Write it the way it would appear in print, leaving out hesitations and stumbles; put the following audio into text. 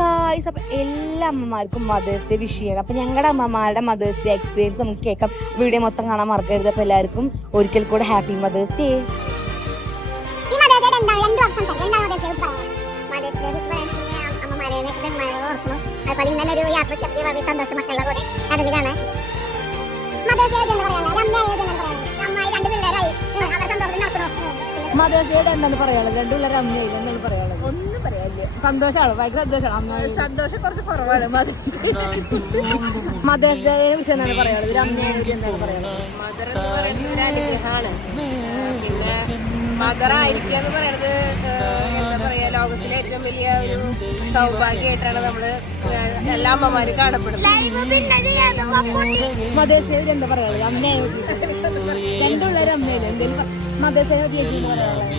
Guys, അപ്പം എല്ലാ അമ്മമാർക്കും മദേഴ്സ് ഡേ വിഷ് ചെയ്യണം. അപ്പം ഞങ്ങളുടെ അമ്മമാരുടെ മദേഴ്സ് ഡേ എക്സ്പീരിയൻസ് നമുക്ക് കേൾക്കാം. വീഡിയോ മൊത്തം കാണാൻ മറക്കരുത്. അപ്പം എല്ലാവർക്കും ഒരിക്കൽ കൂടെ happy mother's day. Mother's day എന്താണ് പറയാനുള്ളത്? രണ്ടു പിള്ളേർ അമ്മയില്ല, എന്താണ് പറയാനുള്ളത്? ഒന്നും പറയാനില്ല. സന്തോഷമാണ്, ഭയങ്കര സന്തോഷമാണ്. അമ്മ സന്തോഷം കുറച്ച് കുറവാണ്. മദേഴ്സ് ഡേയെ കുറിച്ച് എന്താണ് പറയാനുള്ളത്? ഒരു അമ്മയെ കുറിച്ച് എന്താണ് പറയാനുള്ളത്? മദർ എന്ന് പറയുന്നത് ഒരു അനുഗ്രഹമാണ്. പിന്നെ മദർ ആയിരിക്കുക എന്ന് പറയുന്നത് എന്താ പറയാ, ലോകത്തിലെ ഏറ്റവും വലിയ ഒരു സൗഭാഗ്യമായിട്ടാണ് നമ്മള് എല്ലാ അമ്മമാരും കാണപ്പെടുന്നത്. മദേഴ്സ് ഡേ എന്താ പറയാനുള്ളത്? അമ്മയെ രണ്ടു പിള്ളേർ അമ്മയില്ല, എന്തെങ്കിലും മദേഴ്സ് ഡേ പറയാനുള്ളത്?